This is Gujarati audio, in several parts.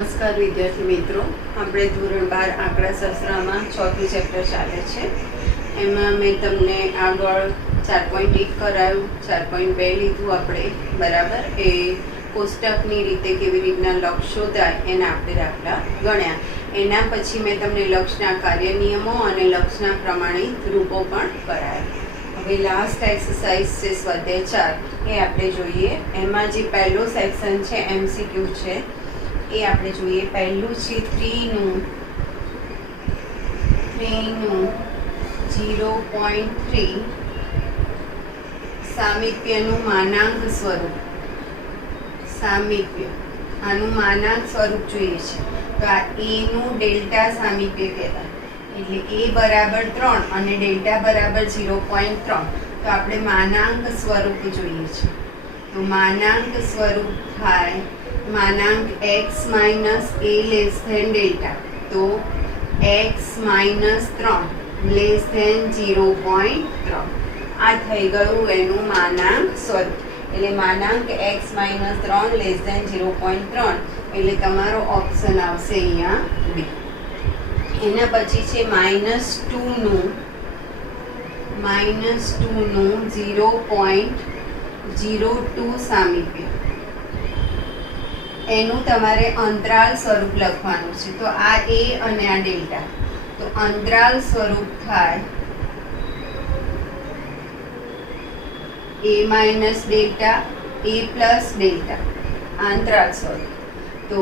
નમસ્કાર વિદ્યાર્થી મિત્રો, આપણે ધોરણ 12 આંકડાશાસ્ત્રમાં ચોથું ચેપ્ટર ચાલે છે. એમાં મેં તમને આગળ 4.1 કરાયું, 4.2 લીધું આપણે, બરાબર. એ કોષ્ટકની રીતે કેવી રીતના લક્ષ શોધાય એના આપણે દાખલા ગણ્યા. એના પછી મેં તમને લક્ષના કાર્ય નિયમો અને લક્ષના પ્રમાણિત રૂપો પણ કરાયા. હવે લાસ્ટ એક્સરસાઇઝ છે સ્વાધ્યાય 4, એ આપણે જોઈએ. એમાં જે પહેલો સેક્શન છે MCQ છે એ આપણે જોઈએ. પહેલું છે 3નું 0.3 સામીપ્યનું માનાંક સ્વરૂપ. સામીપ્ય, આનું માનાંક સ્વરૂપ જોઈએ છે. તો આ a નું ડેલ્ટા સામીપ્ય કહેવાય. એટલે a બરાબર 3 અને ડેલ્ટા બરાબર 0.3. તો આપણે માનાંક સ્વરૂપ જોઈએ છે. તો માનાંક સ્વરૂપ થાય માનાંક x minus a less than delta. તો x માઇનસ 3 લેસ ધેન 0.3. આ થઈ ગયું એનું માનાંક સ્વરૂપ. એટલે માનાંક x માઇનસ 3 લેસ ધેન 0.3. એટલે તમારો ઓપ્શન આવશે અહીંયા બી. એના પછી છે -2નું 0.02 સામીપ્ય. એનું તમારે અંતરાલ સ્વરૂપ લખવાનું છે. તો આ a અને આ ડેલ્ટા. તો અંતરાલ સ્વરૂપ થાય a minus delta, a plus delta. અંતરાલ સ્વરૂપ. તો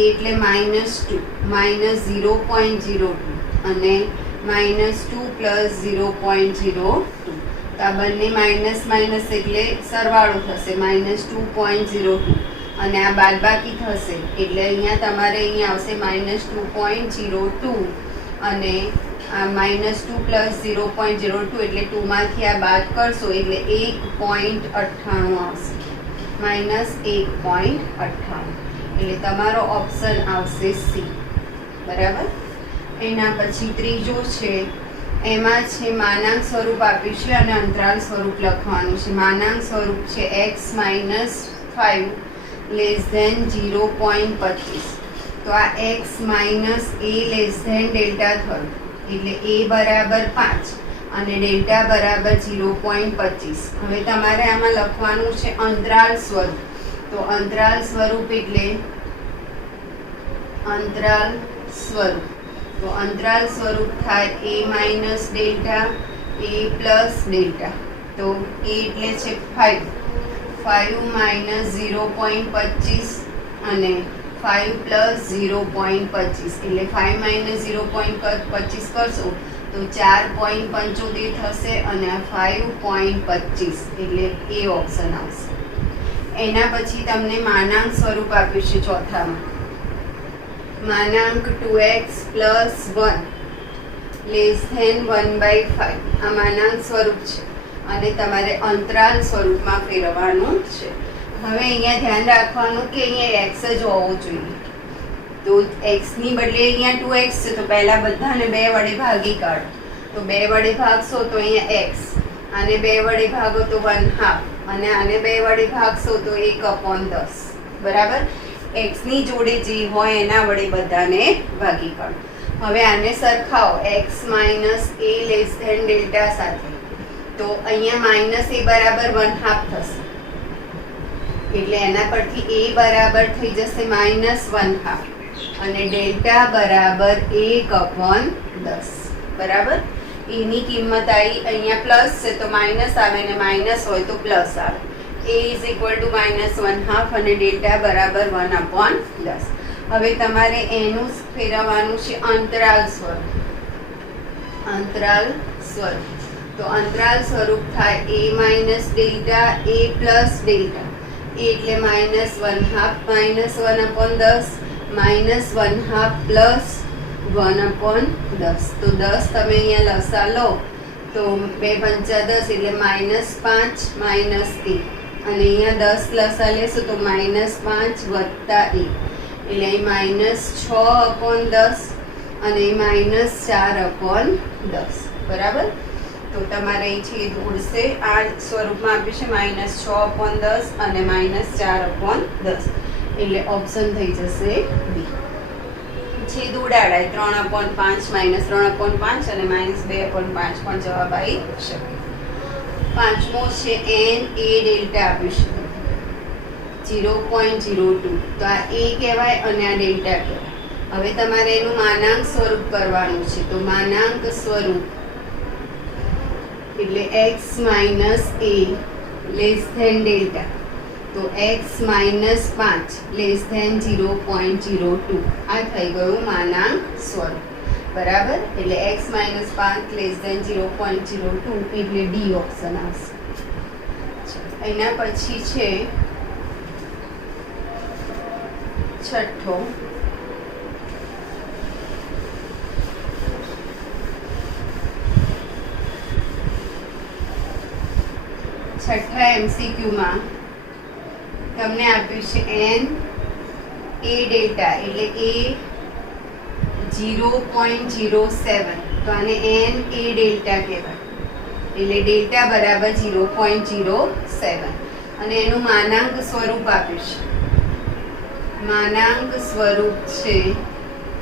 a એટલે -2 માઇનસ 0.02 અને -2 પ્લસ 0.02. તો આ બંને માઇનસ માઇનસ એટલે સરવાળો થશે, -2.02. અને આ બાદબાકી થશે એટલે અહીંયા તમારે અહીંયા આવશે -2.02 અને આ -2 પ્લસ 0.02 એટલે 2 માંથી આ બાદ કરશો એટલે 1.98 આવશે, -1.98. એટલે તમારો ઓપ્શન આવશે સી, બરાબર. એના પછી ત્રીજો છે, એમાં છે માનાંક સ્વરૂપ આપ્યું છે અને અંતરાલ સ્વરૂપ લખવાનું છે. માનાંક સ્વરૂપ છે x માઇનસ 5 લેસ ધેન 0.25. તો આ x minus a less than delta થયું. એટલે a બરાબર 5 અને ડેલ્ટા બરાબર 0.25. હવે તમારે આમાં લખવાનું છે અંતરાલ સ્વરૂપ. તો અંતરાલ સ્વરૂપ એટલે અંતરાલ સ્વરૂપ. તો અંતરાલ સ્વરૂપ થાય a minus delta, a plus delta. તો a એટલે છે 5 માઇનસ 0.25 અને 5 પ્લસ 0.25. એટલે 5 માઇનસ 0.25 કરશો તો 4.75 થશે અને 5.25. એટલે એ ઓપ્શન આવશે. એના પછી તમને માનાંક સ્વરૂપ આપ્યું છે ચોથામાં. માનાંક 2x પ્લસ 1 લેસ ધેન 1/5. આ માનાંક સ્વરૂપ છે અને તમારે અંતરાલ સ્વરૂપમાં ફેરવવાનું છે. હવે અહીંયા ધ્યાન રાખવાનું કે અહીંયા x જ હોવો જોઈએ. તો x ની બદલે અહીંયા 2x છે તો પહેલા બધાને 2 વડે ભાગી કાઢો. તો 2 વડે ભાગશો તો અહીંયા x, આને 2 વડે ભાગો તો 1/2 અને આને 2 વડે ભાગશો તો 1/10. બરાબર. x ની જોડે જે હોય એના વડે બધાને ભાગી કાઢો. હવે આને સરખાવો x minus a less than delta સાથે. તો અહીંયા માઇનસ a બરાબર 1/2 થશે. એટલે એના પરથી a બરાબર થઈ જશે -1/2 અને ડેલ્ટા બરાબર 1/10. બરાબર. એની કિંમત આવી અહીંયા પ્લસ છે તો માઇનસ આવે ને માઇનસ હોય તો પ્લસ આવે. a ઇઝ ઇક્વલ ટુ -1/2 અને ડેલ્ટા બરાબર 1/10. હવે તમારે એનું ફેરવવાનું છે અંતરાલ સ્વરૂપ. અંતરાલ સ્વરૂપ. તો અંતરાલ સ્વરૂપ થાય a minus delta, a plus delta. a એટલે -1/2 -1/10 -1/2 પ્લસ 1/10. તો 10 તમે અહીંયા લસા લો તો 2 પંચા 10 એટલે -5 -1. અને અહીંયા 10 લસા લેશો તો -5 વત્તા 1 એટલે -6/10 અને -4/10. બરાબર. તો તમારે અહીંથી ઉડશે. આ સ્વરૂપમાં આપ્યું છે -6/10 અને -4/10. એટલે ઓપ્શન થઈ જશે બી. છેદ ઉડાડાય 3/5 -3/5 અને -2/5 પણ જવાબ આવી શકે. પાંચમો છે n a ડેલ્ટા આપ્યું છે 0.02. તો આ a કહેવાય અને આ ડેલ્ટા કહેવાય. હવે તમારે એનું માનાંક સ્વરૂપ કરવાનું છે. તો માનાંક સ્વરૂપ એટલે x minus a less than delta. તો x માઇનસ 5 લેસ ધેન 0.02. આ થઈ ગયું માનાંક સ્વરૂપ. બરાબર. એટલે x માઇનસ 5 લેસ ધેન 0.02 એટલે ડી ઓપ્શન આવશે. એના પછી છે છઠ્ઠો, છઠ્ઠા એમસીક્યુમાં તમને આપ્યું છે n a ડેલ્ટા એટલે a 0.07. તો આને n a ડેલ્ટા કહેવાય. એટલે ડેલ્ટા બરાબર 0.07 અને એનું માનાંક સ્વરૂપ આપ્યું છે. માનાંક સ્વરૂપ છે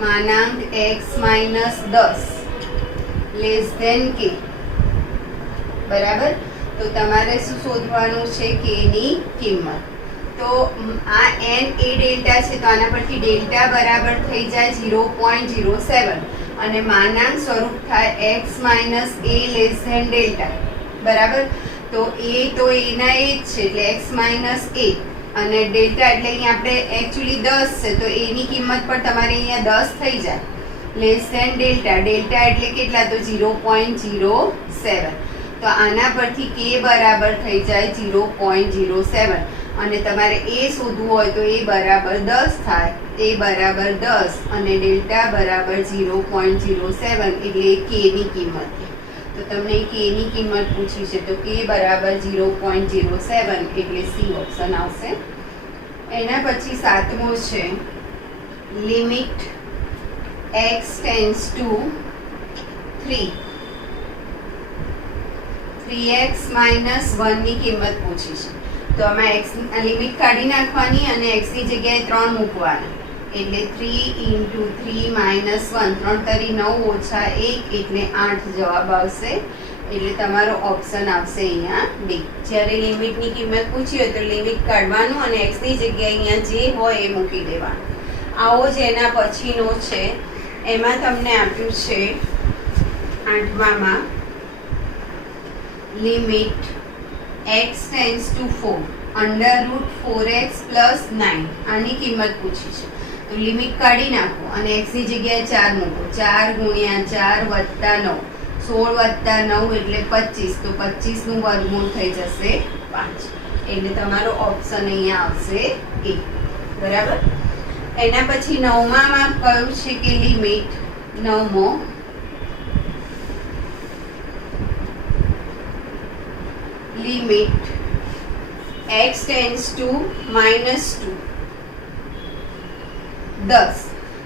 માનાંક x minus 10 less than k. બરાબર. તો તમારે શું શોધવાનું છે? k ની કિંમત. તો આ n a ડેલ્ટા છે તો આના પરથી ડેલ્ટા બરાબર થઈ જાય 0.07 અને માનાંક સ્વરૂપ થાય x minus a less than delta. બરાબર. તો a તો a ના a જ છે એટલે x માઇનસ a અને ડેલ્ટા એટલે અહીંયા આપણે એકચ્યુઅલી 10 છે તો a ની કિંમત પણ તમારે અહીંયા 10 થઈ જાય લેસ ધેન ડેલ્ટા. ડેલ્ટા એટલે કેટલા? તો 0.07. તો આના પરથી k બરાબર થઈ જાય 0.07 અને તમારે a શોધવું હોય તો a બરાબર 10 થાય. a બરાબર 10 અને ડેલ્ટા બરાબર 0.07 એટલે k ની કિંમત. તો તમને k ની કિંમત પૂછી છે તો k બરાબર 0.07 એટલે સી ઓપ્શન આવશે. એના પછી સાતમો છે limit x tends to 3 3x minus 1 ની કિંમત પૂછી છે. તો આમાં x લિમિટ કાઢી નાખવાની અને x ની જગ્યાએ 3 મૂકવાના. એટલે 3 × 3 - 1 3 તરી 9 ઓછા 1 એટલે 8 જવાબ આવશે. એટલે તમારો ઓપ્શન આવશે અહીંયા ડી. જ્યારે લિમિટની કિંમત પૂછી હોય તો લિમિટ કાઢવાનું અને x ની જગ્યાએ અહીંયા જે હોય એ મૂકી દેવાનું. આવો જ એના પછીનો છે એમાં તમને આપ્યું છે આઠમામાં limit x tends to 4 √4x + 9. આની કિંમત પૂછી છે. તો લિમિટ કાઢી નાખો અને x ની જગ્યાએ 4 મૂકો. 4 × 4 + 9 16 + 9 એટલે 25. તો 25 નું વર્ગમૂળ થઈ જશે 5. એટલે તમારો ઓપ્શન અહીંયા આવશે એ. બરાબર. એના પછી નવમામાં કયું છે કે લિમિટ નવમો લિમિટ x ટેન્ડ્સ ટુ -2 10.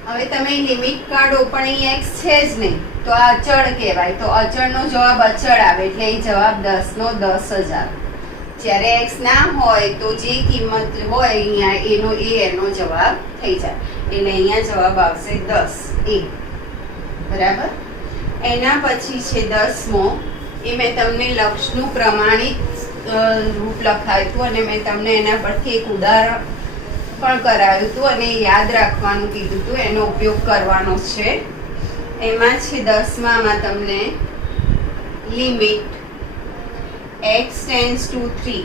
હવે તમે લિમિટ કાઢો પણ અહીં x છે જ નહીં તો આ અચળ કહેવાય. તો અચળનો જવાબ અચળ આવે એટલે અહીં જવાબ 10 નો 10 જ આવે. જ્યારે x ના હોય તો જે કિંમત હોય અહીંયા એનો જવાબ થઈ જાય. એટલે અહીંયા જવાબ આવશે 10 એ. બરાબર. એના પછી છે 10મો. એ મેં તમને લક્ષનું પ્રમાણિત રૂપ લખાયું હતું અને મેં તમને એના પરથી એક ઉદાહરણ પણ કરાવ્યું હતું અને યાદ રાખવાનું કીધું હતું. એનો ઉપયોગ કરવાનો છે. એમાં છે 10માં તમને limit x tends to 3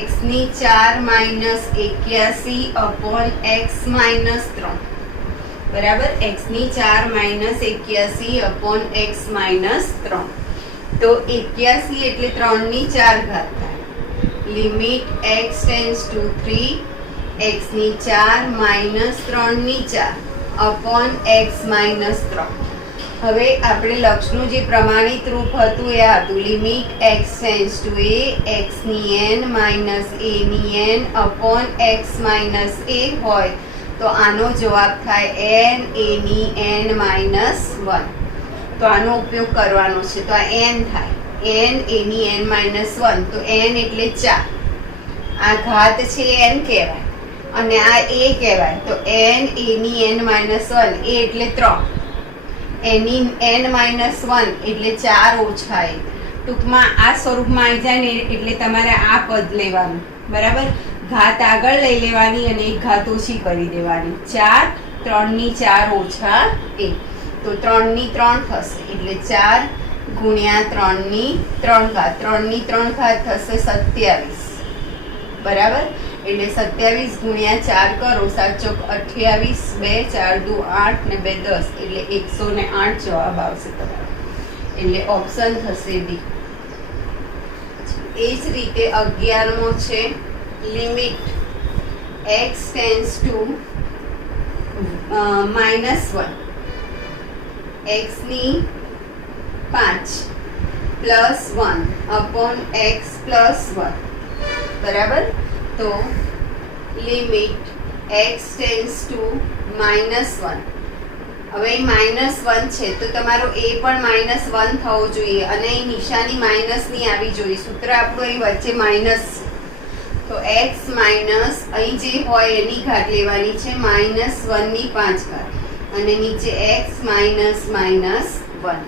x ની 4 - 81 / x - 3. બરાબર. x ની 4 - 81 / x - 3. તો 81 એટલે 3 ની 4 ઘાત થાય. Limit x tends to 3 x ની 4 - 3 ની 4 / x - 3. હવે આપણે લક્ષનું જે પ્રમાણિત રૂપ હતું એ હતું limit x tends two a x ની n - a ની n / x - a હોય તો આનો જવાબ થાય n a ની n - 1. તો આનો ઉપયોગ કરવાનો છે. તો આ n થાય n a ની n - 1. તો n એટલે 4. આ ઘાત છે n કહેવાય અને આ એ કહેવાય. તો n એની n માઇનસ 1 એ એટલે 3, એની n માઇનસ 1 એટલે 4 ઓછા 1. ટૂંકમાં આ સ્વરૂપમાં આવી જાય ને એટલે તમારે આ પદ લેવાનું, બરાબર. ઘાત આગળ લઈ લેવાની અને એક ઘાત ઓછી કરી દેવાની. 4, 3 ની 4 ઓછા 1, તો 3 ની 3 થશે એટલે 4 ગુણ્યા 3 ની 3 ઘાત, 3 ની 3 ઘાત થશે 27, બરાબર. એટલે 27 ગુણ્યા 4 કરો, 7 ચોક 28, 2 4 દુ 8 ને 2 10 એટલે 108 જવાબ આવશે તમારો. એટલે ઓપ્શન થશે બી. એ જ રીતે 11મો છે, limit x tends two -1, x ની 5 પ્લસ 1 અપોન x પ્લસ 1, બરાબર. તો લિમિટ x ટેન્ડ્સ ટુ -1. હવે -1 છે તો તમારો a પણ -1 થવો જોઈએ અને એ નિશાની માઇનસની આવી જોઈએ. સૂત્ર આપણું અહીં વચ્ચે માઇનસ છે. તો x માઇનસ અહીં જે હોય એની ઘાત લેવાની છે, -1 ની 5 ઘાત અને નીચે x માઇનસ -1.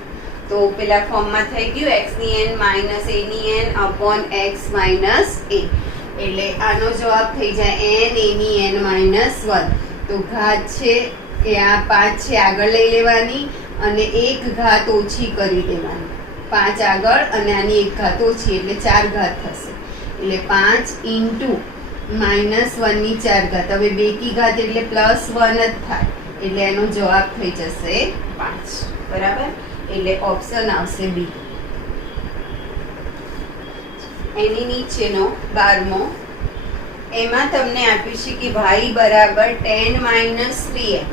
તો પેલા ફોર્મમાં થઈ ગયું x ની n માઇનસ a ની n upon x minus a. એટલે આનો જવાબ થઈ જાય n એની n -1. તો ઘાત છે એ આ 5 છે આગળ લઈ લેવાની અને એક ઘાત ઓછી કરી દેવાની. 5 આગળ અને આની એક ઘાત ઓછી એટલે 4 ઘાત થશે. એટલે 5 ઇન્ટુ -1 ની 4 ઘાત. હવે 2 કી ઘાત એટલે +1 જ થાય એટલે એનો જવાબ થઈ જશે 5, બરાબર. એટલે ઓપ્શન આવશે બી. એની નીચેનો 12મો, એમાં તમને આપ્યું છે કે y બરાબર 10 માઇનસ 3x,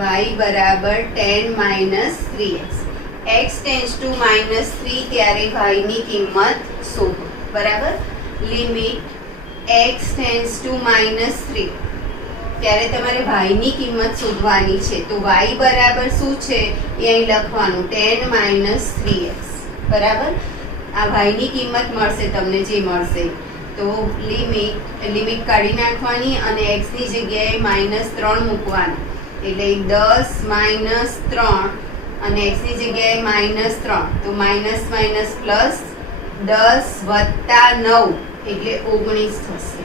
y બરાબર 10 minus 3x, x tends to -3 ત્યારે y ની કિંમત શોધો, બરાબર. લિમિટ x ટેન્ડ્સ ટુ -3 ત્યારે તમારે y ની કિંમત શોધવાની છે. તો y બરાબર શું છે એ અહીં લખવાનું, 10 માઇનસ 3x, બરાબર. આ y ની કિંમત મળશે તમને જે મળશે. તો લિમિટ કાઢી નાખવાની અને x ની જગ્યાએ -3 મૂકવાનું. એટલે 10 માઇનસ 3 અને x ની જગ્યાએ -3, તો માઇનસ માઇનસ પ્લસ 10 વત્તા 9 એટલે 19 થશે,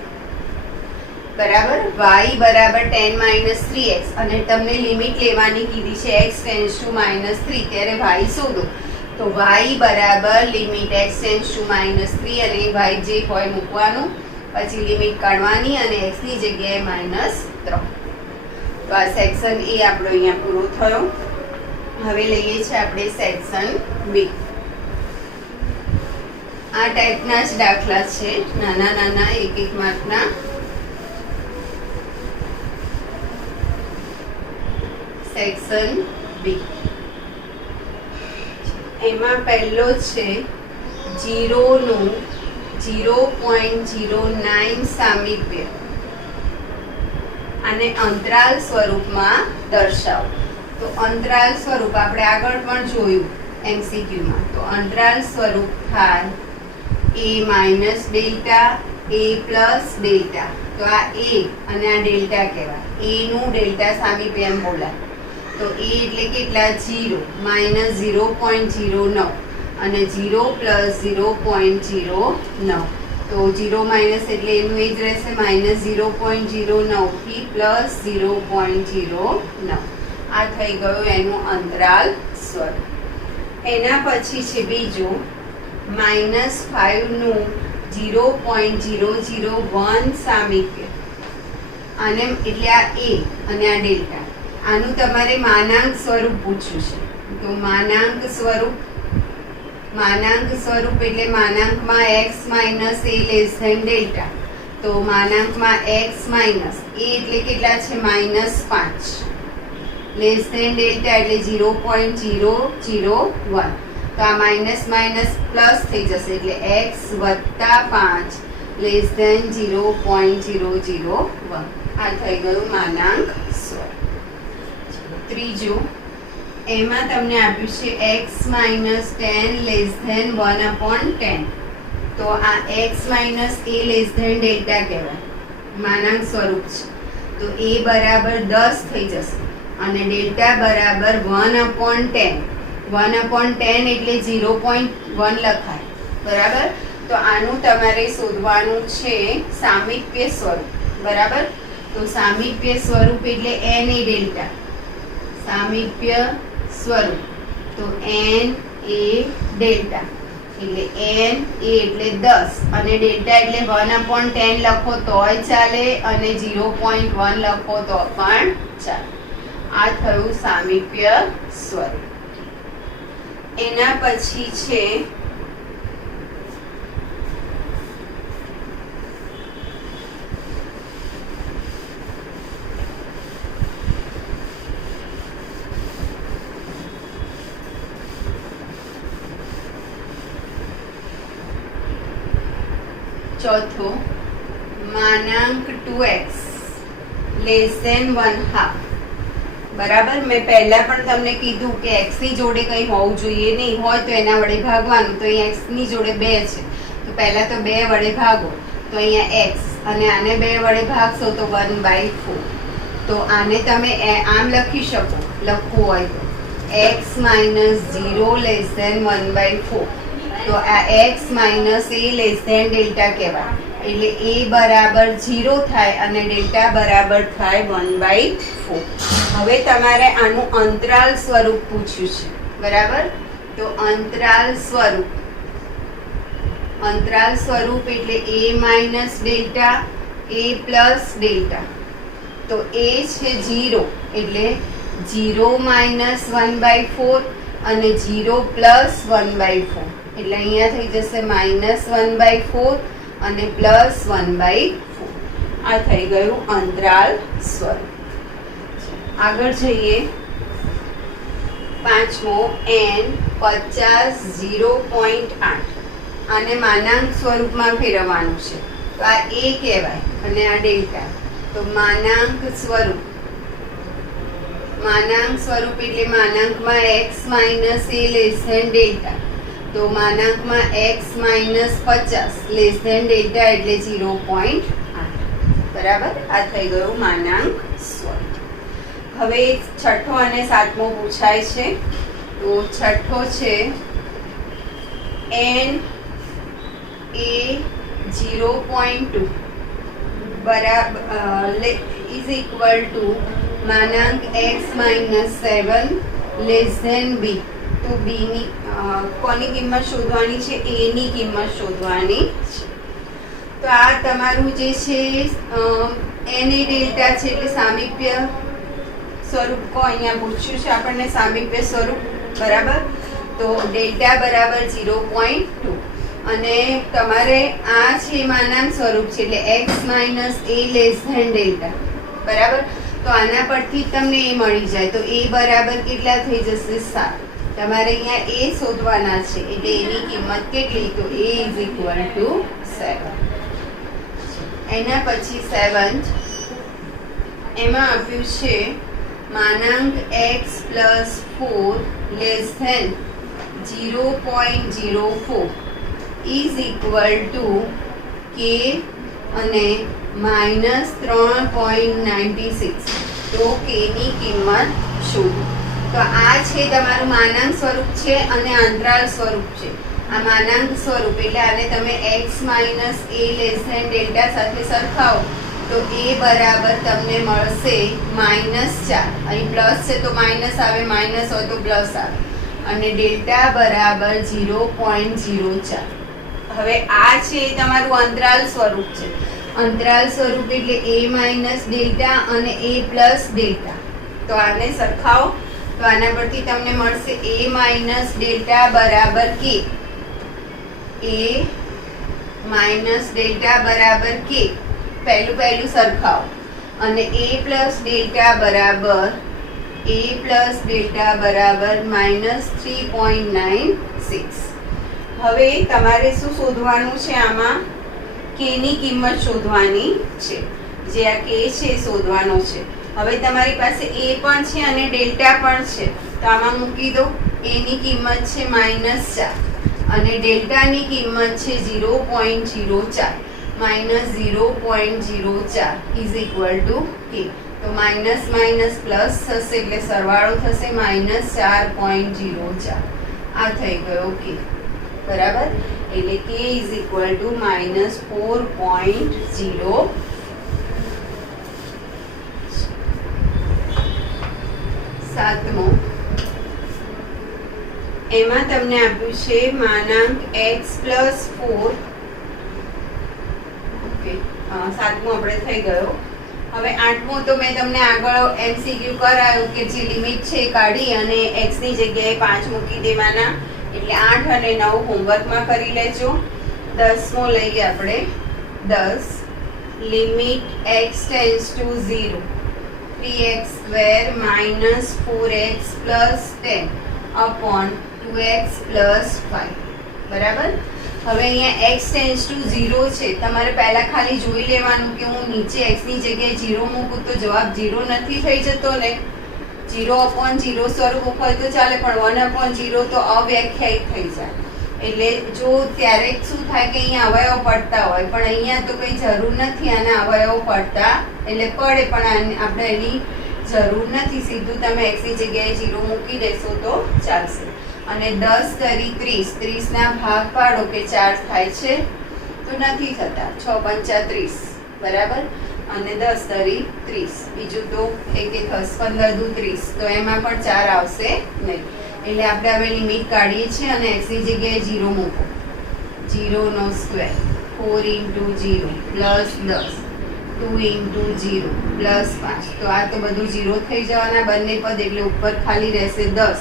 બરાબર. y બરાબર 10 માઇનસ 3x અને તમને લિમિટ લેવાની કીધી છે x ટેન્ડ્સ ટુ -3 ત્યારે y શોધો. તો y બરાબર લિમિટ x ટેન્ડ્સ ટુ -3 અને y જે હોય મૂકવાનું, પછી લિમિટ કાઢવાની અને x ની જગ્યાએ -3. તો આ સેક્શન એ આપણો અહીંયા પૂરો થયો. હવે લઈએ છીએ આપણે સેક્શન બી. આ ટાઈપના જ દાખલા છે, નાના નાના 1-1 માર્કના. સેક્શન બી એમાં પહેલો છે 0 નું 0.09 સામીપ્ય અને અંતરાલ સ્વરૂપમાં દર્શાવો. તો અંતરાલ સ્વરૂપ આપણે આગળ પણ જોયું MCQ માં. તો અંતરાલ સ્વરૂપ થાય a minus delta, a plus delta. તો આ a અને આ ડેલ્ટા કહેવાય. a નું ડેલ્ટા સામીપ્ય એમ બોલાય. તો a એટલે કેટલા? 0 માઇનસ 0.09 અને 0 પ્લસ 0.09. તો 0 માઇનસ એટલે એનું એ જ રહેશે, માઇનસ 0.09 થી પ્લસ 0.09. આ થઈ ગયું એનું અંતરાલ સ્વરૂપ. એના પછી છે બીજું -5 નું 0.001 સામીપ્ય. આને એટલે આ a અને આ ડેલ્ટા. આનું તમારે માનાંક સ્વરૂપ પૂછ્યું છે. તો માનાંક સ્વરૂપ એટલે માનાંકમાં x minus a less than delta. તો માનાંકમાં x માઇનસ a એટલે કેટલા છે? -5 લેસ ધેન ડેલ્ટા એટલે 0.001. તો આ માઇનસ માઇનસ પ્લસ થઈ જશે એટલે x વત્તા 5 લેસ ધેન 0.001. આ થઈ ગયું માનાંક સ્વરૂપ. ત્રીજું એમાં તમને આપ્યું છે x માઇનસ 10 લેસ ધેન 1/10. તો આ x minus a less than delta કહેવાય. માનાંક સ્વરૂપ છે. તો a બરાબર 10 થઈ જશે અને ડેલ્ટા બરાબર 1/10. 1/10 એટલે 0.1 લખાય. બરાબર. તો આનું તમારે શોધવાનું છે સામીપ્ય સ્વરૂપ. બરાબર. તો સામીપ્ય સ્વરૂપ એટલે n a ડેલ્ટા. સામીપ્ય સ્વરૂપ તો n a ડેલ્ટા એટલે n a એટલે 10 અને ડેલ્ટા એટલે 1/10 લખો તોય ચાલે અને 0.1 લખો તો પણ ચાલે. આ થયું સામીપ્ય સ્વરૂપ. એના પછી છે ચોથો માનાંક 2x લેસ ધેન 1/2. બરાબર. મેં પહેલા પણ તમને કીધું કે x ની જોડે કંઈ હોવું જોઈએ નહીં, હોય તો એના વડે ભાગવાનું. તો અહીંયા x ની જોડે 2 છે તો પહેલા તો 2 વડે ભાગો તો અહીંયા x અને આને 2 વડે ભાગશો તો 1/4. તો આને તમે આમ લખી શકો, લખવું હોય તો x - 0 લેસ ધેન 1/4. તો આ x minus a less than delta કહેવાય. એટલે a બરાબર 0 થાય અને ડેલ્ટા બરાબર થાય 1/4. હવે તમારે આનું અંતરાલ સ્વરૂપ પૂછ્યું છે. બરાબર. તો અંતરાલ સ્વરૂપ એટલે a minus delta, a plus delta. તો a છે 0 એટલે 0 માઇનસ 1/4 અને 0 પ્લસ 1/4. એટલે અહીંયા થઈ જશે -1/4 અને +1/4. આ થઈ ગયું અંતરાલ સ્વરૂપ. આગળ જઈએ. પાંચમો n 50 0.8. આને માનાંક સ્વરૂપમાં ફેરવવાનું છે. તો આ a કહેવાય અને આ ડેલ્ટા. તો માનાંક સ્વરૂપ એટલે માનાંકમાં x minus a less than delta. તો માનાંકમાં x minus 50 less than delta એટલે 0.8. બરાબર. આ થઈ ગયું માનાંક સ્વરૂપ. હવે છઠ્ઠો અને સાતમો પૂછાય છે. તો છઠ્ઠો છે n a 0.2 બરાબર ઇઝ ઇક્વલ ટુ માનાંક x minus 7 less than b. તો b ની કોની કિંમત શોધવાની છે? a ની કિંમત શોધવાની છે. તો આ તમારું જે છે n a ડેલ્ટા છે એટલે સામીપ્ય સ્વરૂપ કો અહીંયા પૂછ્યું છે આપણને સામીપ્ય સ્વરૂપ. બરાબર. તો ડેલ્ટા બરાબર 0.2 અને તમારે આ છે માનાંક સ્વરૂપ છે એટલે x minus a less than delta. બરાબર. તો આના પરથી તમને એ મળી જાય. તો a બરાબર કેટલા થઈ જશે? 7. તમારે અહીંયા a શોધવાના છે એટલે એની કિંમત કેટલી? તો a ઇઝ ઇક્વલ ટુ 7. એના પછી 7th એમાં આપ્યું છે માનાંક x plus 4 less than 0.04 is equal to k અને -3.96. તો k ની કિંમત શોધો. તો આ છે તમારું માનાંક સ્વરૂપ છે અને અંતરાલ સ્વરૂપ છે. આ માનાંક સ્વરૂપ એટલે આને તમે x minus a less than delta સાથે સરખાવો તો a બરાબર તમને મળશે -4. અહીં પ્લસ છે તો માઇનસ આવે, માઇનસ હોય તો પ્લસ આવે અને ડેલ્ટા બરાબર 0.04. હવે આ છે તમારું અંતરાલ સ્વરૂપ છે. અંતરાલ સ્વરૂપ એટલે a માઇનસ ડેલ્ટા અને a પ્લસ ડેલ્ટા. તો આને સરખાવો તો આના પરથી તમને મળશે a માઇનસ ડેલ્ટા બરાબર k. a માઇનસ ડેલ્ટા બરાબર k. પહેલું સરખાવો અને a પ્લસ ડેલ્ટા બરાબર -3.96. હવે તમારે શું શોધવાનું છે? આમાં k ની કિંમત શોધવાની છે. જે આ k છે શોધવાનો છે. હવે તમારી પાસે a પણ છે અને ડેલ્ટા પણ છે તો આમાં મૂકી દો. a ની કિંમત છે -4 અને ડેલ્ટાની કિંમત છે 0.04. માઇનસ 0.04 ઇઝ ઇક્વલ ટુ કે. તો માઇનસ માઇનસ પ્લસ થશે એટલે સરવાળો થશે માઇનસ 4.04. આ થઈ ગયો કે. બરાબર. એટલે કે ઇઝ ઇક્વલ ટુ માઇનસ 4.0. સાતમો, એમાં તમને આપ્યું છે માનાંક x પ્લસ 4. ઓકે, સાતમો આપણે થઈ ગયો. હવે આઠમો તો મેં તમને આગળ MCQ કરાયું કે જે લિમિટ છે એ કાઢી અને x ની જગ્યાએ 5 મૂકી દેવાના. એટલે 8 અને 9 હોમવર્કમાં કરી લેજો. 10મો લઈએ આપણે. 10 limit x tends two 0 3x square minus 4x plus 10 upon 2x plus 5. બરાબર. હવે અહીંયા x ટેન્ડ્સ ટુ 0 છે. તમારે પહેલા ખાલી જોઈ લેવાનું કે હું નીચે x ની જગ્યાએ 0 મૂકું તો જવાબ 0 નથી થઈ જતો ને. 0/0 સ્વરૂપ હોય તો ચાલે, પણ 1/0 તો અવ્યાખ્યાયિત થઈ જાય. એટલે જો ત્યારે શું થાય કે અહીંયા અવયવ પડતા હોય, પણ અહીંયા તો કંઈ જરૂર નથી આના અવયવ પડતા. એટલે પડે પણ આપણે એની જરૂર નથી. સીધું તમે x ની જગ્યાએ 0 મૂકી દેશો તો ચાલશે. અને 10 તરી 30, 30 ના ભાગ પાડો કે 4 થાય છે તો નથી થતા. 6 પંચા 30. બરાબર. અને 10 તરી 30. બીજું તો 1 10 15 દુ 30, તો એમાં પણ 4 આવશે નહીં. એટલે આપણે હવે લિમિટ કાઢીએ છીએ અને x ની જગ્યાએ 0 મૂકો. 0 નો square 4 into 0 plus 10 2 into 0 plus 5. તો આ તો બધું 0 થઈ જવાના બંને પદ. એટલે ઉપર ખાલી રહેશે 10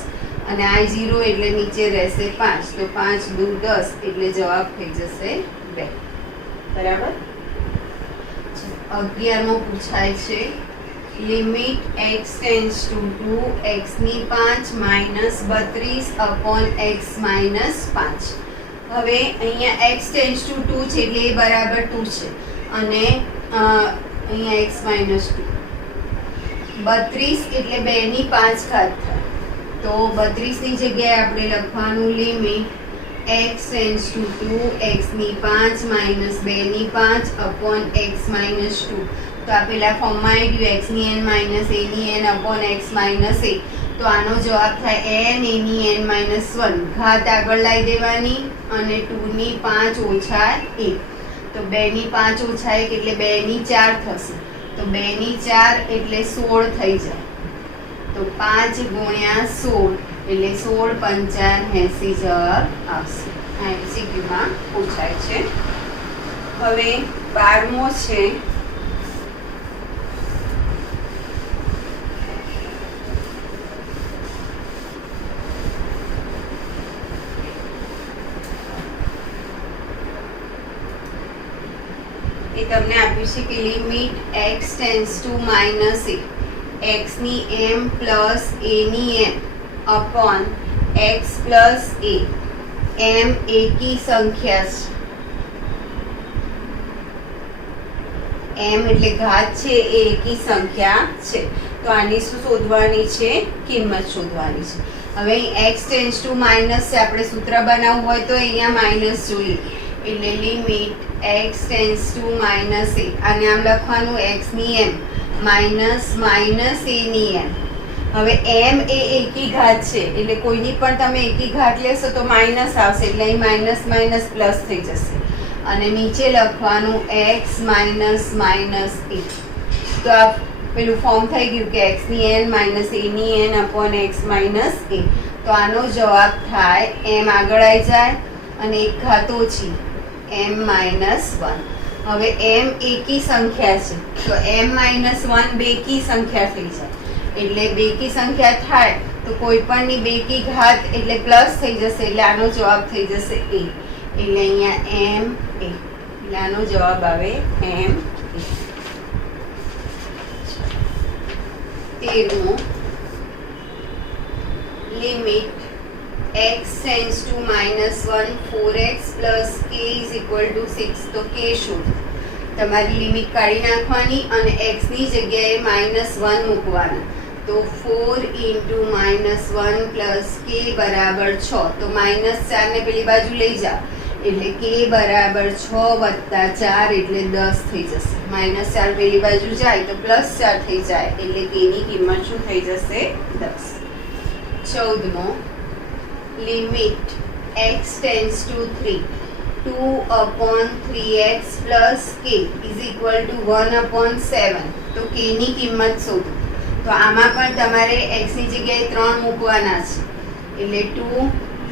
અને આ 0 એટલે નીચે રહેશે 5. તો 5 દુ 10 એટલે જવાબ થઈ જશે 2. બરાબર. 11મો પૂછાય છે limit x tends two 2 x ની 5 માઇનસ 32 અપોન x માઇનસ 5. હવે અહીંયા x ટેન્ડ્સ ટુ 2 છે એટલે એ બરાબર 2 છે અને અહીંયા x માઇનસ 2. 32 એટલે 2 ની 5 ઘાત થાય. તો 32 ની જગ્યાએ આપણે લખવાનું limit x tends two 2 x ની 5 માઇનસ 2 ની 5 અપોન x માઇનસ 2. તો આ પેલા ફોર્મમાં આવી ગયું x ની n માઇનસ a ની n upon x minus a. તો આનો જવાબ થાય n a ની n માઇનસ 1. ઘાત આગળ લાવી દેવાની અને 2 ની 5 ઓછા 1. તો 2 ની 5 ઓછા 1 એટલે 2 ની 4 થશે. તો 2 ની 4 એટલે 16 થઈ જાય. તો 5 ગુણ્યા 16 એટલે 16 પંચા 80 જવાબ આવશે. આ MCQમાં પૂછાય છે. હવે 12મો છે એ તમને આપ્યું છે કે limit x tends to minus a x ની m પ્લસ a ની m upon x plus a. m એકી સંખ્યા છે. m એટલે ઘાત છે એ એકી સંખ્યા છે. તો આની શું શોધવાની છે? કિંમત શોધવાની છે. હવે x ટેન્ડ્સ ટુ માઇનસ છે. આપણે સૂત્ર બનાવવું હોય તો અહીંયા માઇનસ જોઈએ. એટલે limit x tends to minus a. આને આમ લખવાનું x ની m માઇનસ માઇનસ a ની m. હવે m એ એકી ઘાત છે એટલે કોઈની પણ તમે એકી ઘાત લેશો તો માઇનસ આવશે. એટલે અહીં માઇનસ માઇનસ પ્લસ થઈ જશે. અને નીચે લખવાનું x માઇનસ માઇનસ a. તો આ પેલું ફોર્મ થઈ ગયું કે x ની n માઇનસ a ની n upon x minus a. તો આનો જવાબ થાય m આગળ આવી જાય અને એક ઘાત ઓછી m માઇનસ 1. હવે m એકી સંખ્યા છે તો m માઇનસ 1 બેકી સંખ્યા થઈ જાય. એટલે બેકી સંખ્યા થાય તો કોઈ પણની બેકી ઘાત એટલે પ્લસ થઈ જશે. એટલે આનો જવાબ થઈ જશે a. એટલે અહીંયા m a. એટલે આનો જવાબ આવે m a. 13મો limit x tends to minus 1 4x plus k is equal to 6. તો k શોધો. તમારી લિમિટ કાઢી નાખવાની અને x ની જગ્યાએ માઇનસ 1 મૂકવાના. તો 4 ઇન્ટુ માઇનસ 1 પ્લસ k બરાબર 6. તો માઇનસ 4 ને પેલી બાજુ લઈ જાઓ એટલે કે બરાબર 6 વત્તા 4 એટલે 10 થઈ જશે. -4 પેલી બાજુ જાય તો +4 થઈ જાય એટલે કે ની કિંમત શું થઈ જશે? 10. 14મો, limit x tends to 3 2/3x + k = 1/7. તો k ની કિંમત શોધો. તો આમાં પણ તમારે x ની જગ્યાએ 3 મૂકવાના છે એટલે 2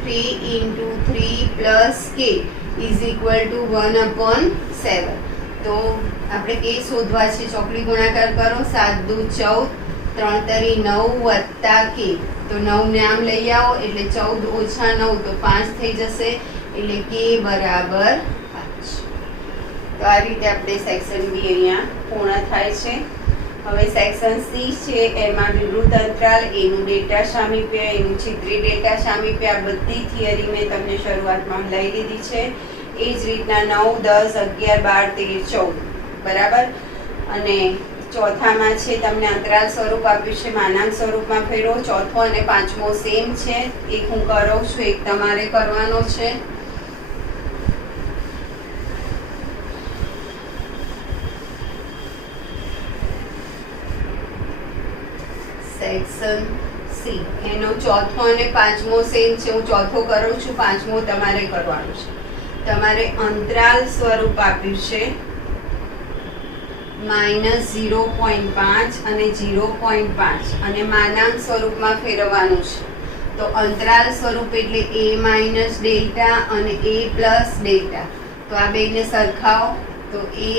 3 × 3 + k = 1/7. તો આપણે કે શોધવા છે, ચોકડી ગુણાકાર કરો. 7 દુ 14, 3 તરી 9 વત્તા k. તો 9 ને આમ લઈ આવો એટલે 14 - 9 તો 5 થઈ જશે એટલે k બરાબર 5. તો આ રીતે આપણે સેક્શન બી અહીંયા પૂર્ણ થાય છે. હવે સેક્શન સી છે, એમાં વિવૃત અંતરાલ, એનું ડેટા સામીપ્ય, એનું છિદ્રી ડેટા સામીપ્ય, આ બધી થિયરી મેં તમને શરૂઆતમાં લઈ લીધી છે. એ જ રીતના 9, 10, 11, 12, 13, 14 બરાબર. અને ચોથામાં છે તમને અંતરાલ સ્વરૂપ આપ્યું છે, માનાંક સ્વરૂપમાં ફેરવો. ચોથો અને પાંચમો સેમ છે, એક હું કરું છું, એક તમારે કરવાનો છે. સેક્શન સી, એનો ચોથો અને પાંચમો સેમ છે. હું ચોથો કરું છું, પાંચમો તમારે કરવાનું છે. તમારે અંતરાલ સ્વરૂપ આપ્યું છે -0.5 અને 0.5 અને માનાંક સ્વરૂપમાં ફેરવવાનું છે. તો અંતરાલ સ્વરૂપ એટલે a - ડેલ્ટા અને a + ડેલ્ટા. તો આ બેને સરખાવો. તો a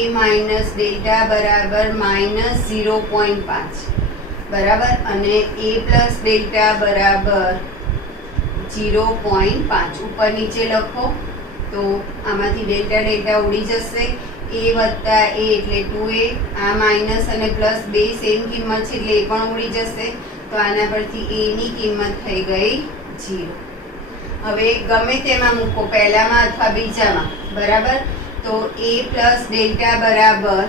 - ડેલ્ટા બરાબર -0.5 બરાબર અને a + ડેલ્ટા બરાબર 0.5. ઉપર નીચે લખો તો આમાંથી ડેલ્ટા ડેલ્ટા ઉડી જશે. a વત્તા a એટલે 2a, આ માઇનસ અને પ્લસ બે સેમ કિંમત છે એટલે એ પણ ઉડી જશે. તો આના પરથી a ની કિંમત થઈ ગઈ 0. હવે ગમે તેમાં મૂકો, પહેલામાં અથવા બીજામાં બરાબર. તો a + ડેલ્ટા બરાબર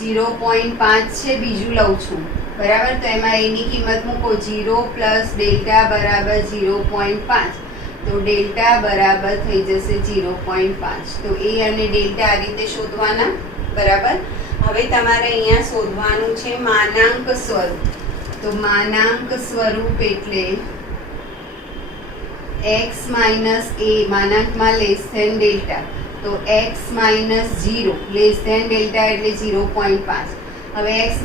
0.5 છે, બીજું લઉં છું બરાબર. તો એમાં a ની કિંમત મૂકો. 0 + ડેલ્ટા બરાબર 0.5. તો ડેલ્ટા બરાબર થઈ જશે 0.5. તો a અને ડેલ્ટા આ રીતે શોધવાના બરાબર. હવે તમારે અહીંયા શોધવાનું છે માનાંક સ્વરૂપ. તો માનાંક સ્વરૂપ એટલે x - a માનાંકમાં < ડેલ્ટા. તો x - 0 < ડેલ્ટા એટલે 0.5. હવે x -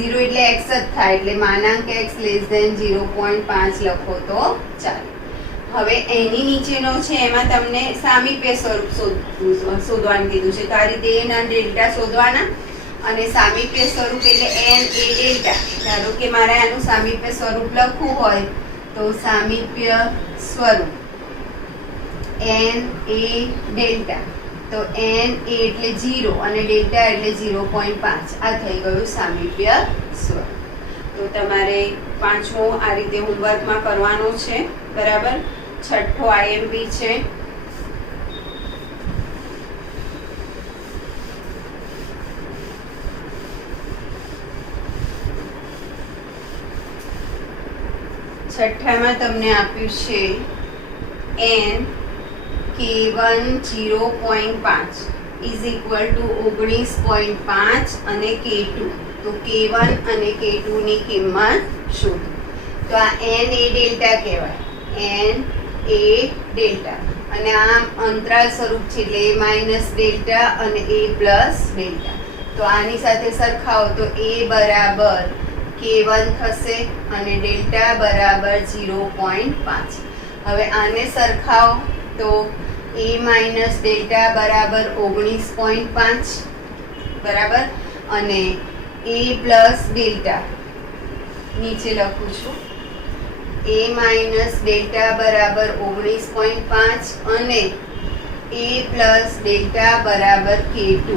0 એટલે x જ થાય એટલે માનાંક x < 0.5 લખો તો ચાલે. હવે એની નીચેનો છે એમાં તમને સામીપ્ય સ્વરૂપ શોધવાનું કીધું છે. તો આ રીતે n અને ડેલ્ટા શોધવાના. અને સામીપ્ય સ્વરૂપ એટલે n a ડેલ્ટા. ધારો કે મારે આનું સામીપ્ય સ્વરૂપ લખવું હોય તો સામીપ્ય સ્વરૂપ n a ડેલ્ટા. તો n a એટલે 0 અને ડેલ્ટા એટલે 0.5. આ થઈ ગયું સામીપ્ય સ્વરૂપ. તો તમારે પાંચમો આ રીતે હોમવર્કમાં કરવાનો છે બરાબર. છઠ્ઠો IMP છે. છઠ્ઠામાં તમને આપ્યું છે n k1 0.5 = 19.5 અને k2. તો k1 અને k2 ની કિંમત શોધો. તો આ n a ડેલ્ટા કહેવાય, n a ડેલ્ટા. અને આ અંતરાલ સ્વરૂપ છે એટલે a - ડેલ્ટા અને a + ડેલ્ટા. તો આની સાથે સરખાવો તો a બરાબર k1 થશે અને ડેલ્ટા બરાબર 0.5. હવે આને સરખાવો તો a - ડેલ્ટા બરાબર 19.5 બરાબર અને a + ડેલ્ટા નીચે લખું છું. a - ડેલ્ટા બરાબર 19.5 અને a + ડેલ્ટા બરાબર k2.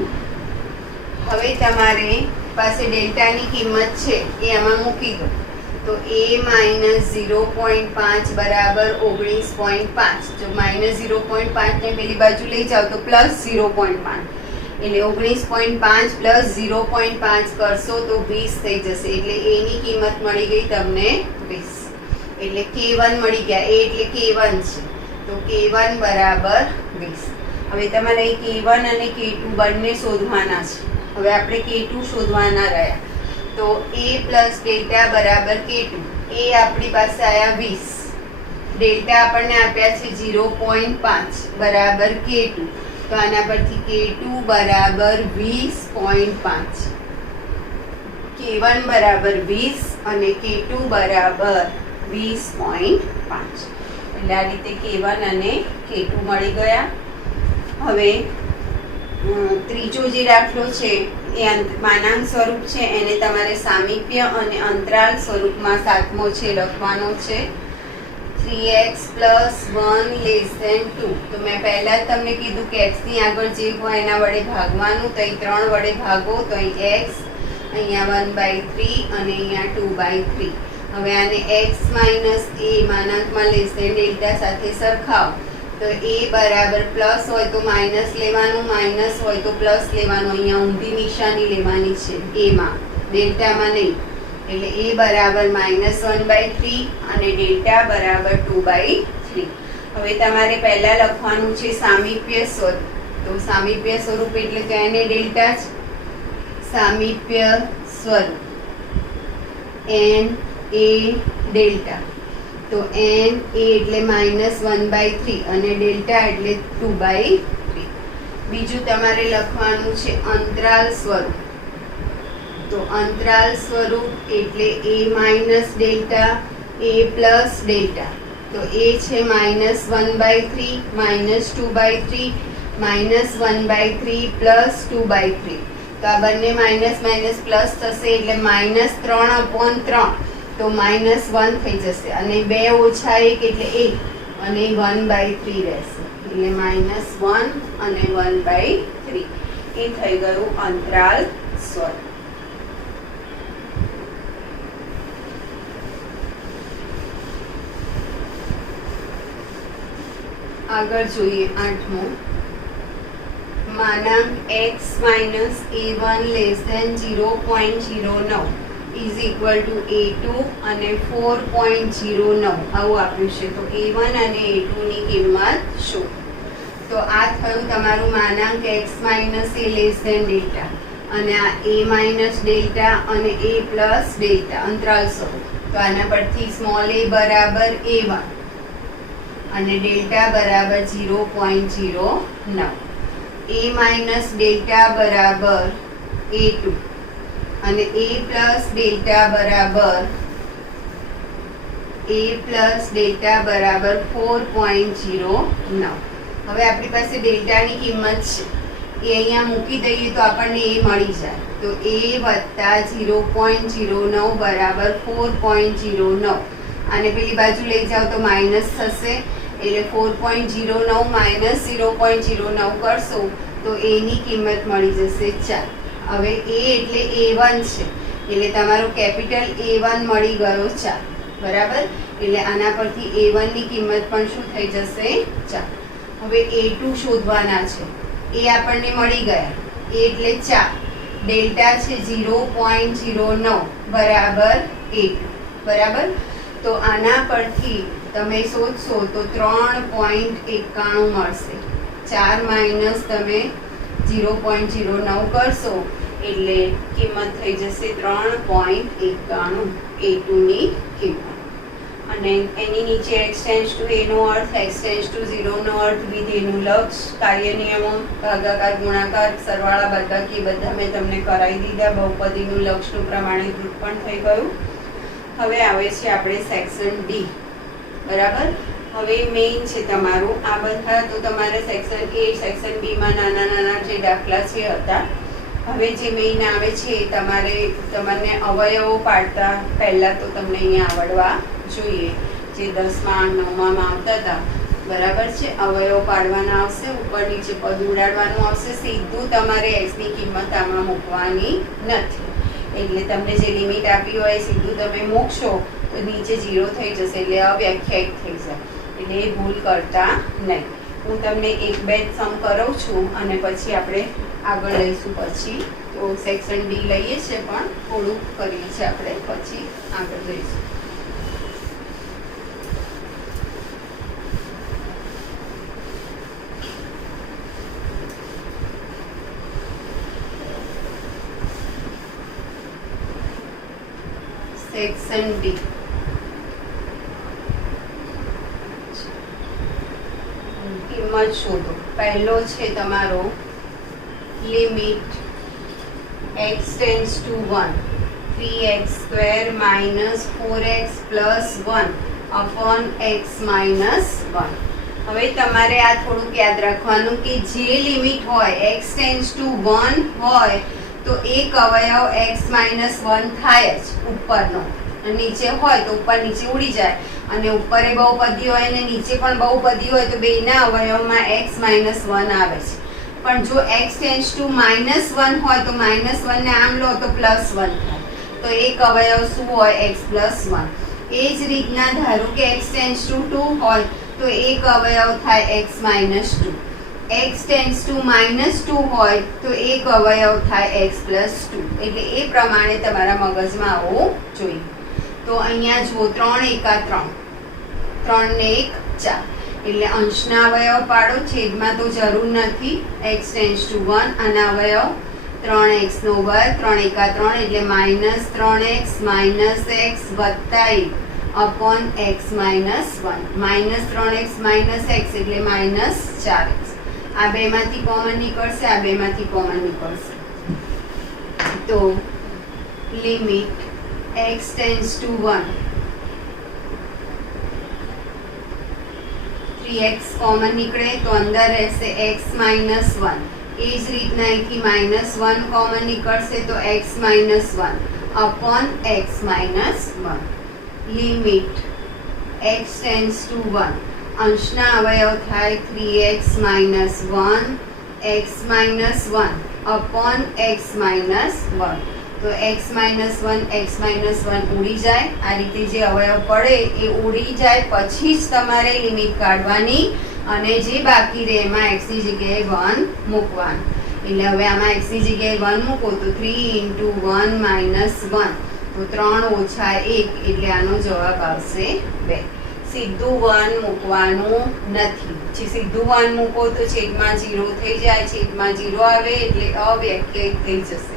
હવે તમારે પાસે ડેલ્ટાની કિંમત છે એ આમાં મૂકી દો. તો a - 0.5 બરાબર 19.5. જો -0.5 ને પેલી બાજુ લઈ જાઓ તો +0.5 એટલે 19.5 + 0.5 કરશો તો 20 થઈ જશે. એટલે a ની કિંમત મળી ગઈ તમને 20. એટલે k1 મળી ગયા. a એટલે k1 છે. તો k1 બરાબર 20. હવે તમારે k1 અને k2 બંને શોધવાના છે. હવે આપણે k2 શોધવાના રહ્યા. તો a પ્લસ ડેલ્ટા બરાબર k2. a આપણી પાસે આવ્યા 20. ડેલ્ટા આપણને આપ્યા છે 0.5 બરાબર k2. તો આના પરથી k2 બરાબર 20.5. k1 બરાબર 20 અને k2 બરાબર 20.5. એટલે આ રીતે k1 અને k2 મળી ગયા. હવે ત્રીજો જે દાખલો છે એ માનાંક સ્વરૂપ છે, એને તમારે સામીપ્ય અને અંતરાલ સ્વરૂપમાં સાતમો છે લખવાનો છે. 3x + 1 > 2. તો મેં પહેલા જ તમને કીધું કે x ની આગળ જે હોય એના વડે ભાગવાનું. તો અહીં 3 વડે ભાગો તો અહીં x, અહીંયા 1/3 અને અહીંયા 2/3. હવે આને x - a માનાંકમાં < સાથે સરખાવો. તો a બરાબર પ્લસ હોય તો માઇનસ લેવાનું, માઇનસ હોય તો પ્લસ લેવાનું. અહીંયા ઊંધી નિશાની લેવાની છે એમાં, ડેલ્ટામાં નહીં. એટલે a બરાબર -1/3 અને ડેલ્ટા બરાબર 2/3. હવે તમારે પહેલા લખવાનું છે સામીપ્ય સ્વરૂપ. તો સામીપ્ય સ્વરૂપ એટલે કે એને ડેલ્ટા છે. સામીપ્ય સ્વરૂપ n a ડેલ્ટા. તો n a એટલે -1/3 અને ડેલ્ટા એટલે 2/3. બીજું તમારે લખવાનું છે અંતરાલ સ્વરૂપ. તો અંતરાલ સ્વરૂપ એટલે a minus delta, a plus delta. તો a છે -1/3 -2/3 -1/3 +2/3. તો આ બંને માઇનસ માઇનસ પ્લસ થશે એટલે -3/3. તો -1 થઈ જશે અને 2 ઓછા 1 એટલે 1 અને 1/3 રહેશે. એટલે -1 અને 1/3. એ થઈ ગયું અંતરાલ સ્વરૂપ. આગળ જોઈએ 8મો. માનાંક x - a1 < 0.09 is equal to a2 અને 4.09 આવું આપ્યું છે. તો a1 અને a2 ની કિંમત શું? તો આ થયું તમારું માનાંક x - a ડેલ્ટા અને આ a માઇનસ ડેલ્ટા અને a પ્લસ ડેલ્ટા અંતરાલ સ્વરૂપ. તો આના પરથી સ્મોલ a બરાબર a1 અને ડેલ્ટા બરાબર 0.09. a માઇનસ ડેલ્ટા બરાબર a2 અને a પ્લસ ડેલ્ટા બરાબર 4.09. હવે આપણી પાસે ડેલ્ટાની કિંમત છે એ અહીંયા મૂકી દઈએ તો આપણને a મળી જાય. તો a વત્તા 0.09 બરાબર 4.09. આને પેલી બાજુ લઈ જાઓ તો માઇનસ થશે. એટલે 4.09 માઇનસ 0.09 કરશો તો a ની કિંમત મળી જશે 4. હવે a એટલે a1 છે એટલે તમારો કેપિટલ A1 મળી ગયો 4. બરાબર. એટલે આના પરથી a1 ની કિંમત પણ શું થઈ જશે 4. હવે a2 શોધવાના છે. એ આપણને મળી ગયા. a એટલે 4, ડેલ્ટા છે 0.09 બરાબર a2. બરાબર. તો આના પરથી તમે શોધશો તો 3.91 મળશે. 4 માઇનસ તમે 0.09 કરશો એટલે કિંમત થઈ જશે 3.91 a2 ની કિંમત. અને એની નીચે x → a no earth, x → 0 નો અર્થ, વિધેયનું લક્ષ, કાર્ય નિયમો, ભાગાકાર, ગુણાકાર, સરવાળા, બાદબાકી બધા મેં તમને કરાવી દીધા. બહુપદીનું લક્ષનું પ્રમાણીકૃત પણ થઈ ગયું. હવે આવે છે આપણે સેક્શન ડી. બરાબર. હવે મેઇન છે તમારું આ બધા. તો તમારે સેક્શન એ, સેક્શન બીમાં નાના નાના જે દાખલા છે હતા. હવે જે મેઇન આવે છે તમારે તમને અવયવો પાડતા પહેલાં તો તમને અહીંયા આવડવા જોઈએ. જે 10માં 9માં આવતા હતા. બરાબર છે. અવયવો પાડવાના આવશે, ઉપર નીચે પદ ઉડાડવાનું આવશે. સીધું તમારે એક્સની કિંમત આમાં મૂકવાની નથી. એટલે તમને જે લિમિટ આપી હોય સીધું તમે મૂકશો તો નીચે 0 થઈ જશે એટલે અવ્યાખ્યાયિત થઈ જાય. એટલે એ ભૂલ કરતા નહીં. હું તમને 1-2 સમ કરાવું છું અને પછી આપણે આગળ લઈશું. પછી તો સેક્શન ડી લઈએ છીએ પણ થોડુંક કરીએ છીએ આપણે, પછી આગળ જઈશું. Direction D. કિંમત શોધો. પહેલો છે તમારો limit x tends two 1 3x² minus 4x plus 1 upon x minus 1. હવે તમારે આ થોડુંક યાદ રાખવાનું કે જે લિમિટ હોય x ટેન્ડ્સ ટુ 1 હોય તો એક અવયવ x માઇનસ 1 થાય જ ઉપરનો, નીચે હોય તો ઉપર નીચે ઉડી જાય, અને ઉપર એ બહુપદી હોય અને નીચે પણ બહુપદી હોય તો બેના અવયવમાં x માઇનસ 1 આવે છે. પણ જો x ટેન્ડ્સ ટુ માઇનસ 1 હોય તો માઇનસ 1 ને આમ લો તો પ્લસ 1 થાય, તો એક અવયવ શું હોય? x plus 1. એ જ રીતના ધારો કે x ટેન્ડ્સ ટુ 2 હોય તો એક અવયવ થાય x minus 2. x tends to minus 2 હોય તો એક અવયવ થાય x પ્લસ 2. એટલે એ પ્રમાણે તમારા મગજમાં આવવું જોઈએ. તો અહીંયા જુઓ 3 એકા 3, 3 ને 1 4, એટલે અંશના અવયવ પાડો, છેદમાં તો જરૂર નથી. x ટેન્ડ્સ ટુ 1 આના અવયવ 3x નો વર્ગ, 3 એકા 3 એટલે માઇનસ 3x માઇનસ x વત્તા 1 upon x minus 1. Minus 3x minus x એટલે માઇનસ 4x. આ બેમાંથી કોમન નીકળશે, આ બેમાંથી કોમન નીકળશે. તો limit x tends two 1 3x common નીકળે તો અંદર રહેશે x માઇનસ 1. એ જ રીતના અહીંથી માઇનસ 1 કોમન નીકળશે તો x minus 1 upon x minus 1. Limit x tends two 1 અંશના અવયવ થાય 3x minus 1 x minus 1 upon x minus 1. તો x માઇનસ 1 ઉડી જાય. આ રીતે જે અવયવ પડે એ ઉડી જાય પછી જ તમારે લિમિટ કાઢવાની, અને જે બાકી રહે એમાં x ની જગ્યાએ 1 મૂકવાનું. એટલે હવે આમાં x ની જગ્યાએ 1 મૂકો તો 3 into 1 minus 1, તો 3 ઓછા 1 એટલે આનો જવાબ આવશે 2. સીધું 1 મૂકવાનું નથી. જે સીધું 1 મૂકો તો છેદમાં 0 થઈ જાય, છેદમાં 0 આવે એટલે અવ્યાખ્યાયિત થઈ જશે.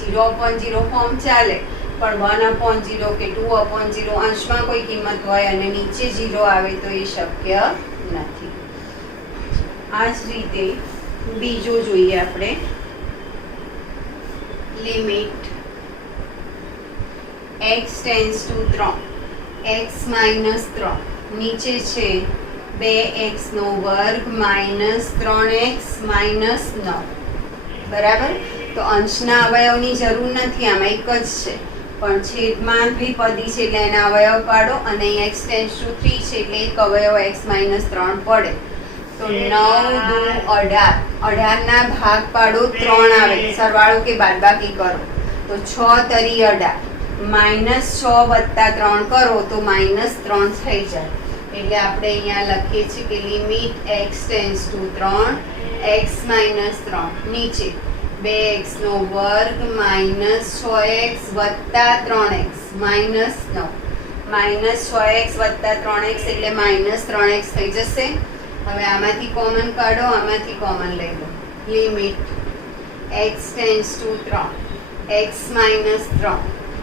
0/0 ફોર્મ ચાલે, પણ 1/0 કે 2/0 અંશમાં કોઈ કિંમત હોય અને નીચે 0 આવે તો એ શક્ય નથી. આ જ રીતે બીજો જોઈએ આપણે. Limit x tends to 3 x minus 3 નીચે છે 2x નો વર્ગ માઇનસ 3x માઇનસ 9. બરાબર? તો અંશના અવયવની જરૂર નથી, આમાં એક જ છે, પણ છેદમાં દ્વિપદી છે એટલે એના અવયવ પાડો, અને x ટેન્ડ્સ ટુ 3 છે એટલે એક અવયવ x માઇનસ 3 પડે. તો 9 દુ 18, 18 ના ભાગ પાડો 3 આવે, સરવાળો કે બાદબાકી કરો તો 6 તરી 18, માઇનસ 6 વત્તા 3 કરો તો માઇનસ 3 થઈ જાય. એટલે આપણે અહીંયા લખીએ છીએ કે limit x tends to 3 x minus 3 નીચે 2x નો વર્ગ માઇનસ 6x વત્તા 3x માઇનસ 9. માઇનસ 6x વત્તા 3x એટલે માઇનસ 3x થઈ જશે. હવે આમાંથી કોમન કાઢો, આમાંથી કોમન લઈ લો. Limit x tends to 3 x minus 3,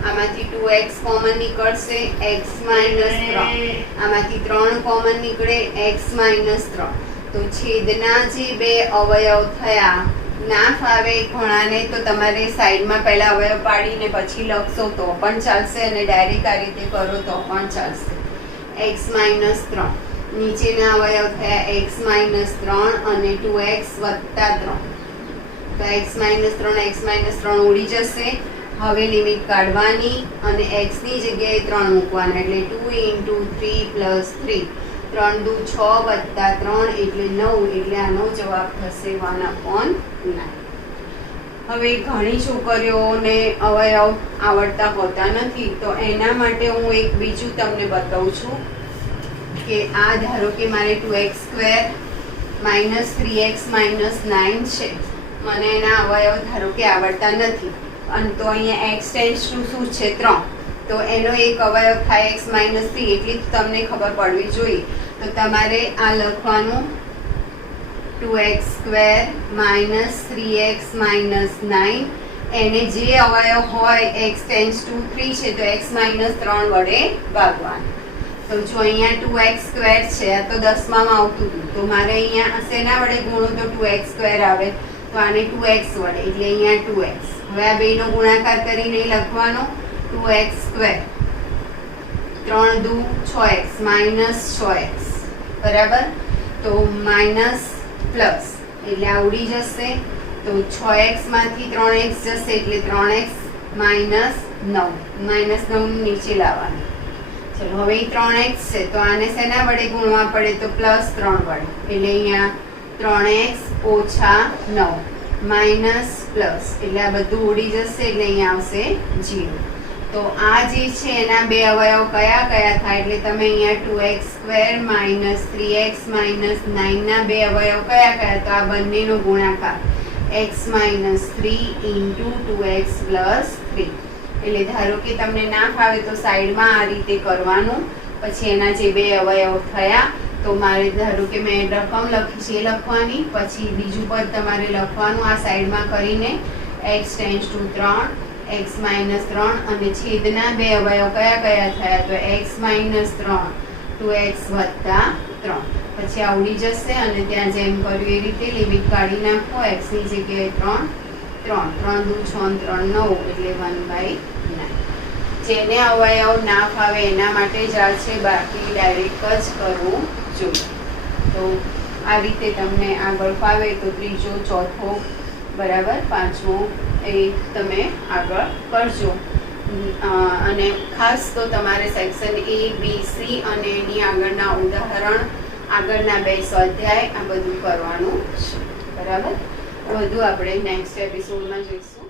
આમાંથી 2x કોમન નીકળશે, x માઇનસ 3, આમાંથી 3 કોમન નીકળે, x માઇનસ 3. તો છેદના જે બે અવયવ થયા, ના ફાવે ખૂણાને તો તમારે સાઈડમાં પહેલા અવયવ પાડીને પછી લખશો તો પણ ચાલશે, અને ડાયરેક્ટ આ રીતે કરો તો પણ ચાલશે. x માઇનસ 3 નીચેના અવયવ થયા x માઇનસ 3 અને 2x વત્તા 3. તો x માઇનસ 3 ઉડી જશે. હવે લિમિટ કાઢવાની અને x ની જગ્યાએ 3 મૂકવાના, એટલે 2 into 3 plus 3, 3 દુ 6 વત્તા 3 એટલે 9, એટલે આનો જવાબ થશે 1/9. હવે ઘણી છોકરીઓને અવયવ આવડતા હોતા નથી, તો એના માટે હું એક બીજું તમને બતાવું છું કે આ ધારો કે મારે 2x² માઇનસ 3x માઇનસ 9 છે, મને એના અવયવ ધારો કે આવડતા નથી, અને તો અહીંયા x ટેન્ડ્સ ટુ શું છે 3, તો એનો એક અવયવ થાય x માઇનસ 3, એટલી તમને ખબર પડવી જોઈએ. તો તમારે આ લખવાનું 2x² માઇનસ 3x માઇનસ 9 એને જે અવયવ હોય x ટેન્ડ્સ ટુ 3 છે તો x માઇનસ 3 વડે ભાગવાનું. તો જો અહીંયા 2x² છે, આ તો 10માં આવતું હતું, તો મારે અહીંયા શેના વડે ગુણો તો 2x² આવે, તો આને 2x વડે, એટલે અહીંયા 2x. હવે આ બેનો ગુણાકાર કરીને લખવાનો 2x², 3 દુ 6x માઇનસ 6x, બરાબર. તો માઇનસ પ્લસ એટલે આ ઉડી જશે, તો 6x માંથી 3x જશે એટલે 3x માઇનસ 9, માઇનસ 9 નીચે લાવવાનું. ચલો હવે 3x છે તો આને શેના વડે ગુણવા પડે તો પ્લસ 3 વડે, એટલે અહીંયા 3x ઓછા 9 માઇનસ પ્લસ, એટલે આ બધું ઉડી જશે એટલે અહીંયા આવશે 0. તો આ જે છે એના બે અવયવ કયા કયા થાય, એટલે તમે અહીંયા 2x² માઇનસ 3x માઇનસ 9 ના બે અવયવ કયા કયા, તો આ બંનેનો ગુણાકાર x minus 3 into 2x plus 3. એટલે ધારો કે તમને ના ફાવે તો સાઈડમાં આ રીતે કરવાનું, પછી એના જે બે અવયવ થયા તો મારે ધારો કે મેં રકમ લખી છે એ લખવાની, પછી બીજું પદ તમારે લખવાનું આ સાઈડમાં કરીને x tends to 3, x minus 3 અને છેદના બે અવયવ કયા કયા થયા તો x માઇનસ 3, 2x વત્તા 3. પછી આ ઉડી જશે અને ત્યાં જેમ કર્યું એ રીતે લિમિટ કાઢી નાખો, x ની જગ્યાએ 3, 3 દુ 6 3 9 એટલે 1/9. જેને અવયવ ના ફાવે એના માટે જ આ છે, બાકી ડાયરેક્ટ જ કરવું જોઈએ. તો આ રીતે તમને આગળ ફાવે તો ત્રીજો, ચોથો, બરાબર, પાંચમો એ તમે આગળ કરજો. અને ખાસ તો તમારે સેક્શન A, B, C અને એની આગળના ઉદાહરણ, આગળના 2 સ્વાધ્યાય આ બધું કરવાનું છે, બરાબર. બધું આપણે નેક્સ્ટ એપિસોડમાં જોઈશું.